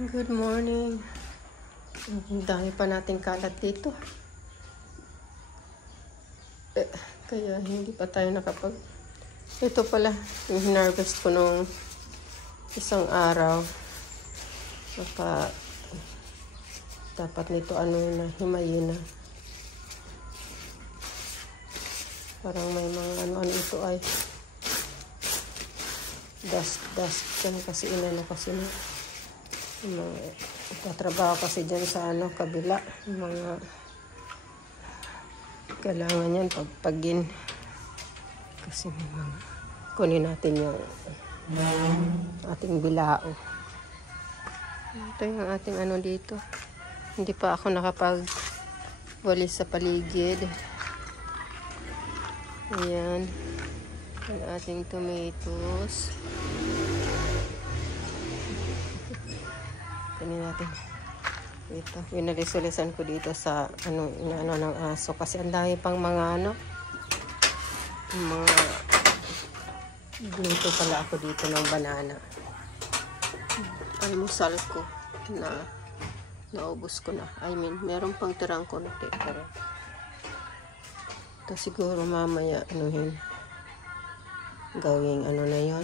Good morning. Ang dami pa nating kalat dito. Kaya hindi pa tayo nakapag... Ito pala, yung hinarvest ko nung isang araw. Saka, dapat nito na, himayin na. Parang may mga ano ito ay dust yan kasi inano kasi na tatrabaho kasi dyan sa kabila mga kailangan yan pagpagin kasi kunin natin yung ating bilao. Ito yung ating dito, hindi pa ako nakapagwalis sa paligid. Ayan ang ating tomatoes. Kunin natin. Ito, winalis-ulisan ko dito sa inaano ng aso kasi ang dami pang mga mga dito pala ako dito ng banana. Almusal ko na naubos ko na. I mean, meron pang tirang konti pero ito siguro mamaya gawing na yon.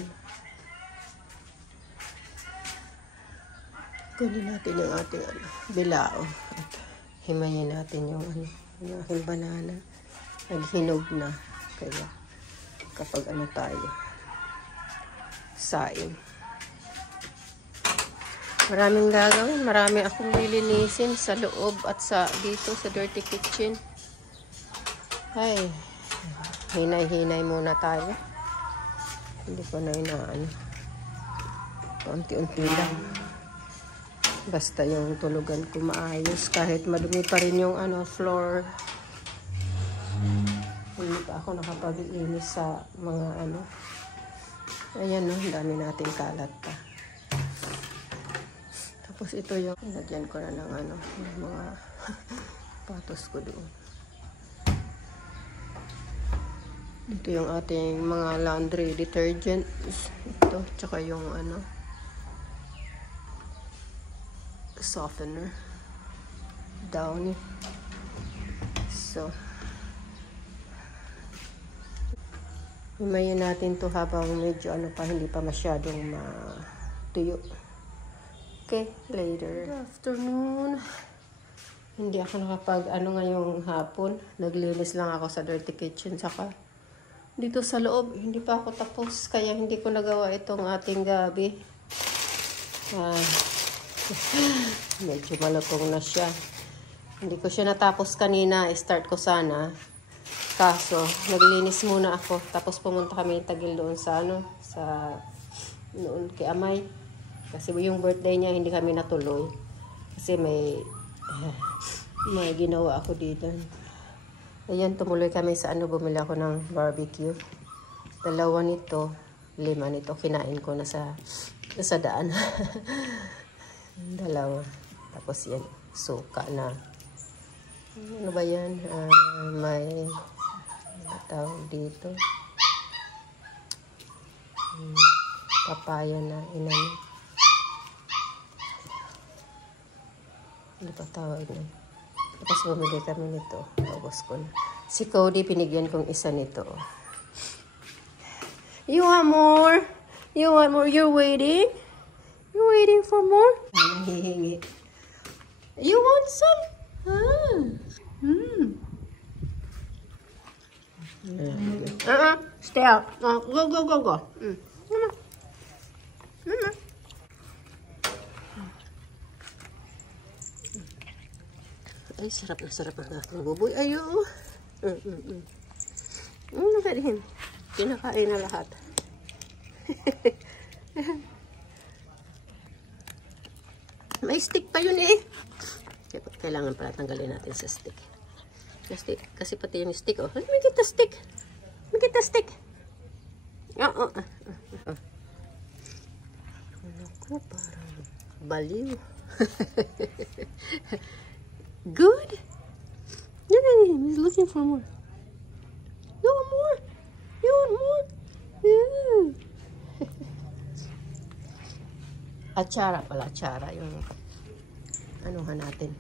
Kunin natin yung ating bilao at himayin natin yung yung aking banana. Naghinog na kaya kapag tayo saing. Maraming gagawin, marami akong lilinisin sa loob at dito sa dirty kitchen. Ay, hinay-hinay muna tayo. Hindi ko na unti-unti lang. Basta yung tulugan ko maayos. Kahit madumi pa rin yung floor. Hindi pa ako nakapag-iinis sa mga Ayan ang dami nating kalat pa. Tapos ito yung lagyan ko na ng mga patos ko doon. Ito yung ating mga laundry detergents. Ito, tsaka yung softener. Downy. So, himayin natin to habang medyo hindi pa masyadong matuyo. Okay, later. Good afternoon. Hindi ako nakapag ngayong hapon. Naglinis lang ako sa dirty kitchen. Saka dito sa loob, hindi pa ako tapos. Kaya hindi ko nagawa itong ating gabi. Medyo malutong na siya. Hindi ko siya natapos kanina. Start ko sana. Kaso, naglinis muna ako. Tapos pumunta kami Tagil doon sa noon kay Amay. Kasi yung birthday niya, hindi kami natuloy. Kasi may ginawa ako dito. Ayan, tumuloy kami sa bumili ako ng barbecue. 2 nito, 5 nito. Kinain ko na sa daan. 2. Tapos yan, suka na. Ano ba yan? May tawag dito. Papaya na Ano pa tawag na? Tapos bumili kami nito. Tapos ko na. Si Cody, pinigyan kong isa nito. You want more? You want more? You're waiting? You're waiting for more? Hihingi. You want some? Stay out. Go. Ay, sarap na aking buboy. Ayo. Look at him. Kinakain na lahat. May stick pa yun eh. Kailangan pala tanggalin natin sa stick. Kasi pati yung stick. Oh, may kita stick. May kita stick. Naku, parang baliw. Good? Look at him. He's looking for more. You want more? You want more? Yeah. Atsara pala, atsara yung anuhan natin.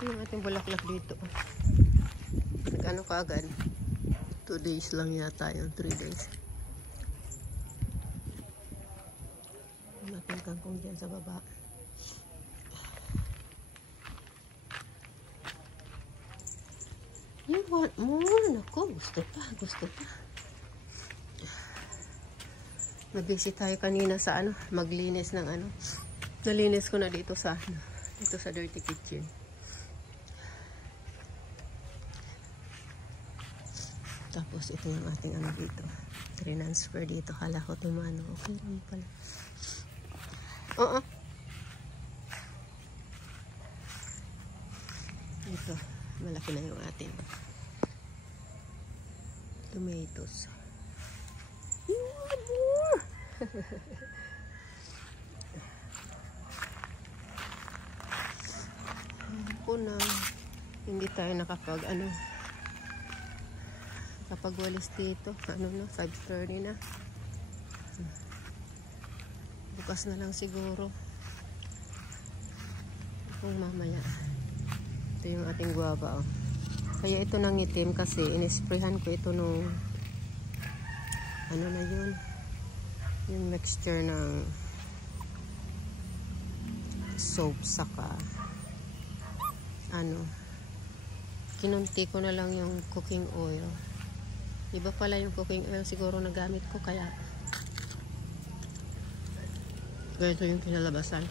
Yung ating bulaklak dito. Nag-ano ka agad? 2 days lang yata yung 3 days. Yung ating kangkong dyan sa baba. You want more? Naku, gusto pa, gusto pa. Nag-busy tayo kanina sa ano, maglinis ng ano. Nalinis ko na dito sa dirty kitchen. Tapos ito yung ating ano dito. Transfer dito. Kala ko tumano. Okay lang pala. Oo. Ito. Malaki na yung ating tomatoes. Ako na. Hindi tayo nakapag ano. Kapag walis dito, ano na, 5:30 na. Bukas na lang siguro. Kung mamaya. Ito yung ating guava. Oh. Kaya ito nangitim kasi inisprayhan ko ito nung ano na yun. Yung mixture ng soap saka ano. Kinunti ko na lang yung cooking oil. Iba pala yung cooking oil siguro nagamit ko kaya ganito yung kinalabasan.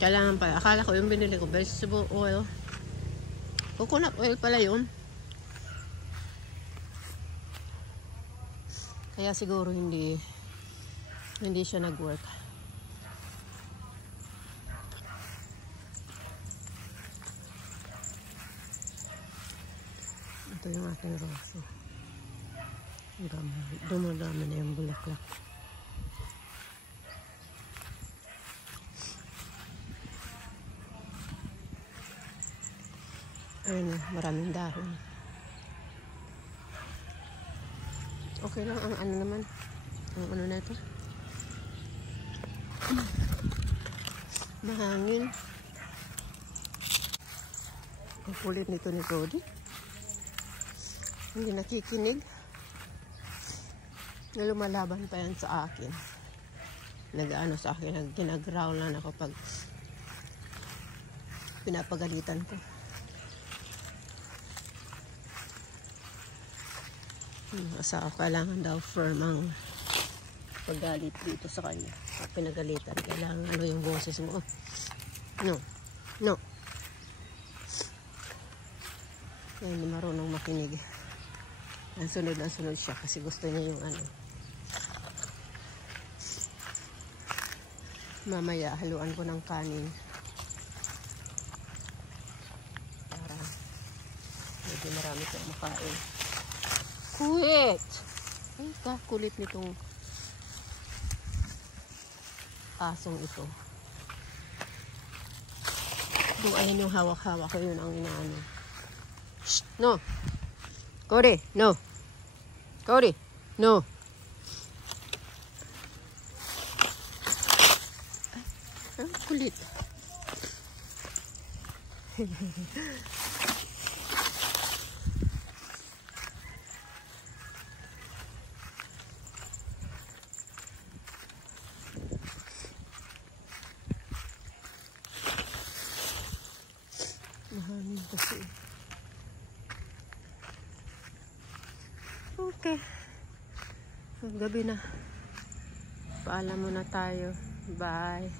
Kailangan pala. Akala ko yung binili ko vegetable oil. Coconut oil pala yun. Kaya siguro hindi siya nag-work. Ito yung ating rose. Dumadami na yung bulaklak. Ayun, maraming dahon. Okay lang ang ano naman. Ang ano na ito. Mahangin. Ang kulit nito ni Cody. Hindi nakikinig. Lumalaban pa yan sa akin. Nag-ano sa akin, ginagrowl lang ako pag pinapagalitan ko. Asa kailangan daw firm ang paggalit dito sa kanya. Pag pinagalitan, kailangan ano yung boses mo. No. No. Yan, hindi marunong makinig. Ang sunod siya kasi gusto niya yung ano. Mamaya, haluan ko ng kanin. Para medyo marami ko makain. Kulit! Ay, kulit nitong asong ito. Kung ayan yung hawak-hawak ko, yun ang inaano. Shh! No! Cody! No! Cody! No! Ay, ang kulit. Mahangin kasi. Okay. Gabi na. Paalam muna tayo. Bye.